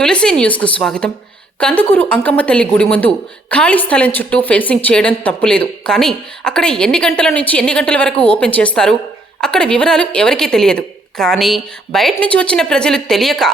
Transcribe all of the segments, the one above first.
తులసి న్యూస్కు స్వాగతం. కందుకూరు అంకమ్మ తల్లి గుడి ముందు ఖాళీ స్థలం చుట్టూ ఫెన్సింగ్ చేయడం తప్పులేదు. కానీ అక్కడ ఎన్ని గంటల నుంచి ఎన్ని గంటల వరకు ఓపెన్ చేస్తారు? అక్కడ వివరాలు ఎవరికీ తెలియదు. కానీ బయట నుంచి వచ్చిన ప్రజలు తెలియక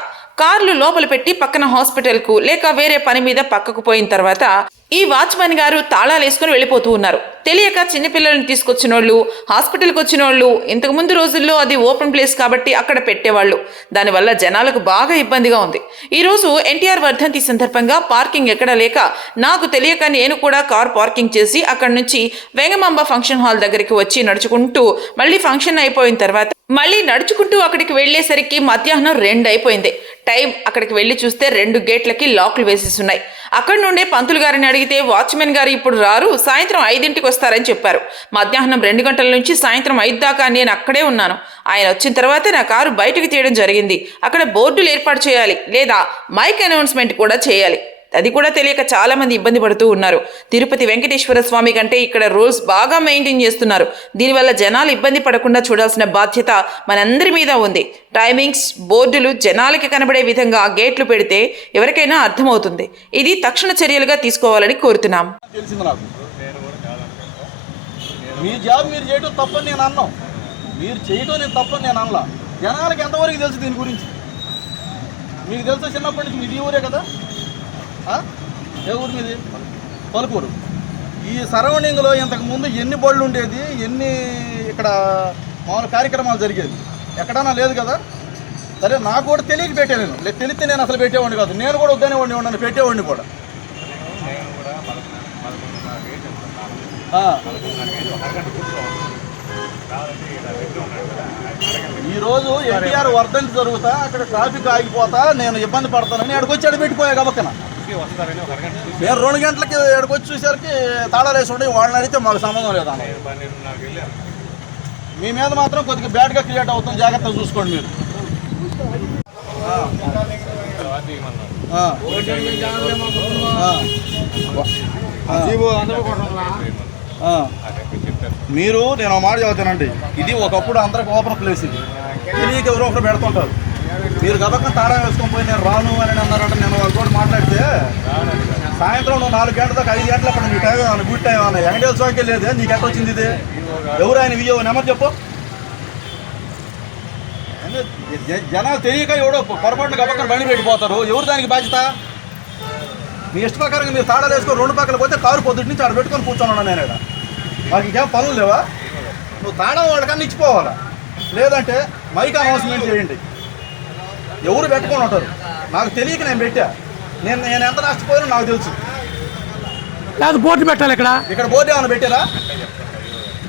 కార్లు లోపల పెట్టి పక్కన హాస్పిటల్కు లేక వేరే పని మీద పక్కకు పోయిన తర్వాత ఈ వాచ్మెన్ గారు తాళాలు వేసుకుని వెళ్ళిపోతూ ఉన్నారు. తెలియక చిన్నపిల్లల్ని తీసుకొచ్చిన వాళ్ళు హాస్పిటల్కి వచ్చిన వాళ్ళు ఇంతకుముందు రోజుల్లో అది ఓపెన్ ప్లేస్ కాబట్టి అక్కడ పెట్టేవాళ్ళు. దానివల్ల జనాలకు బాగా ఇబ్బందిగా ఉంది. ఈరోజు ఎన్టీఆర్ వర్ధంతి సందర్భంగా పార్కింగ్ ఎక్కడ లేక నాకు తెలియక నేను కూడా కార్ పార్కింగ్ చేసి అక్కడ నుంచి వెంగమాంబ ఫంక్షన్ హాల్ దగ్గరికి వచ్చి నడుచుకుంటూ మళ్ళీ ఫంక్షన్ అయిపోయిన తర్వాత మళ్ళీ నడుచుకుంటూ అక్కడికి వెళ్ళేసరికి మధ్యాహ్నం రెండు అయిపోయింది. టైం అక్కడికి వెళ్ళి చూస్తే రెండు గేట్లకి లాక్లు వేసేసి ఉన్నాయి అక్కడి నుండే పంతులు గారిని అడిగితే వాచ్మెన్ గారు ఇప్పుడు రారు సాయంత్రం ఐదింటికి వస్తారని చెప్పారు. మధ్యాహ్నం రెండు గంటల నుంచి సాయంత్రం ఐదు దాకా నేను అక్కడే ఉన్నాను. ఆయన వచ్చిన తర్వాతే నా కారు బయటకు తీయడం జరిగింది. అక్కడ బోర్డులు ఏర్పాటు చేయాలి లేదా మైక్ అనౌన్స్మెంట్ కూడా చేయాలి. అది కూడా తెలియక చాలా మంది ఇబ్బంది పడుతూ ఉన్నారు. తిరుపతి వెంకటేశ్వర స్వామి కంటే ఇక్కడ రూల్స్ బాగా మెయింటైన్ చేస్తున్నారు. దీనివల్ల జనాలు ఇబ్బంది పడకుండా చూడాల్సిన బాధ్యత మనందరి మీద ఉంది. టైమింగ్స్ బోర్డులు జనాలకి కనబడే విధంగా గేట్లు పెడితే ఎవరికైనా అర్థమవుతుంది. ఇది తక్షణ చర్యలుగా తీసుకోవాలని కోరుతున్నాం. నాకు. మీ జాబ్ మీరు చేయడం తప్పని నేను అన్నాం. మీరు చేయటం నేను తప్పని నేను అనలా. జనాలకి ఎంతవరకు తెలుసు దీని గురించి? మీకు తెలుసా చిన్నప్పటి నుంచి? మీది ఊరే కదా? ఏ ఊరు మీది? పలుకూరు. ఈ సరౌండింగ్లో ఇంతకుముందు ఎన్ని బళ్ళు ఉండేది? ఎన్ని ఇక్కడ మామూలు కార్యక్రమాలు జరిగేది? ఎక్కడన్నా లేదు కదా? సరే నాకు కూడా తెలియక పెట్టాను నేను. లేదు తెలిస్తే నేను అసలు పెట్టేవాడిని కాదు. నేను కూడా వద్దనేవాడిని ఉన్నాను పెట్టేవాడిని కూడా. ఈరోజు ఎన్టీఆర్ వర్ధంతి జరుగుతా అక్కడ ట్రాఫిక్ ఆగిపోతా నేను ఇబ్బంది పడతానని ఎడకొచ్చి ఎడ పెట్టిపోయా గబక్కన. నేను రెండు గంటలకి ఎడకొచ్చి చూసరికి తాళాలు వేసి ఉండే వాళ్ళని అడిగితే మాకు సంబంధం లేదా మీ మీద మాత్రం కొద్దిగా బ్యాడ్గా క్రియేట్ అవుతుంది జాగ్రత్తగా చూసుకోండి మీరు. మీరు నేను మాట చదువుతానండి ఇది ఒకప్పుడు అందరికి ఓపెన్ ప్లేస్ ఇది. తెలియక ఎవరో ఒకరు పెడుతుంటారు. మీరు గబక్కన తాడా వేసుకొని పోయి నేను రాను అని అన్నారంట. నేను వాళ్ళతో మాట్లాడితే సాయంత్రం నువ్వు నాలుగు గంటల దాకా ఐదు గంటల అప్పుడు నీ టైం ఏమన్నా గుడ్ టైం అన్న వెంకటేశ్వర స్వామికి లేదే నీకు ఎట్ట వచ్చింది ఇది? ఎవరు ఆయన విజయో? నెంబర్ చెప్పు. జనాలు తెలియక ఎవడో పొరపాటున గబక్కన బండి పెట్టిపోతారు ఎవరు దానికి బాధ్యత? మీ ఇష్ట ప్రకారంగా మీరు తాళాలు వేసుకొని రెండు పక్కల పోతే కారు పొద్దుటి నుంచి ఆడ పెట్టుకొని కూర్చొని ఉన్నాను నేను ఇక్కడ. మాకు ఇంకేం పనులు లేవా? నువ్వు తాళం వాడికన్నా ఇచ్చిపోవాలా? లేదంటే మైక్ అనౌన్స్మెంట్ చేయండి. ఎవరు పెట్టుకొని ఉంటారు? నాకు తెలియక నేను పెట్టా. నేను నేను ఎంత నష్టపోయానో నాకు తెలుసు. లేదు బోర్డు పెట్టాలి ఇక్కడ. ఇక్కడ బోర్డు ఏమైనా పెట్టారా?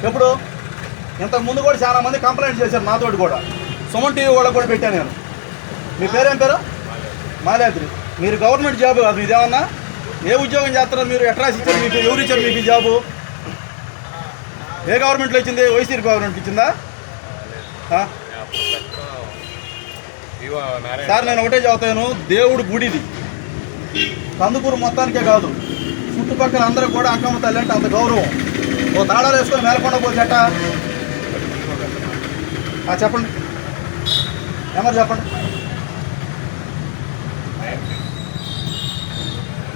ఎప్పుడు? ఇంతకు ముందు కూడా చాలా మంది కంప్లైంట్ చేశారు నాతోటి కూడా. సుమన్ టీవీ వాళ్ళకి కూడా పెట్టాను నేను. మీ పేరేం పేరు? మాలాద్రి. మీరు గవర్నమెంట్ జాబ్ కాదు ఇదేమన్నా? ఏ ఉద్యోగం చేస్తారో మీరు ఎట్రాస్ ఇచ్చారు మీకు ఎవరు ఇచ్చారు మీకు జాబు ఏ గవర్నమెంట్లో ఇచ్చింది? వైసీపీ గవర్నమెంట్ ఇచ్చిందా? సార్ నేను ఒకటే చెబుతాను దేవుడు గుడిది. కందుకూరు మొత్తానికే కాదు చుట్టుపక్కల అందరూ కూడా అక్కమ్మ తల్లి అంటే అంత గౌరవం. ఓ తాళాలు వేసుకొని మేలకొండ పోసేట చెప్పండి. నెంబర్ చెప్పండి.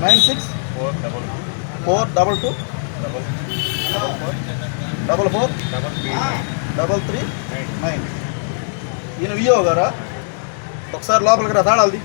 Nine six four double two. Double four. Double three. Nine. ఈయన వియో గారా ఒకసారి లోపలికి రా తాళాలది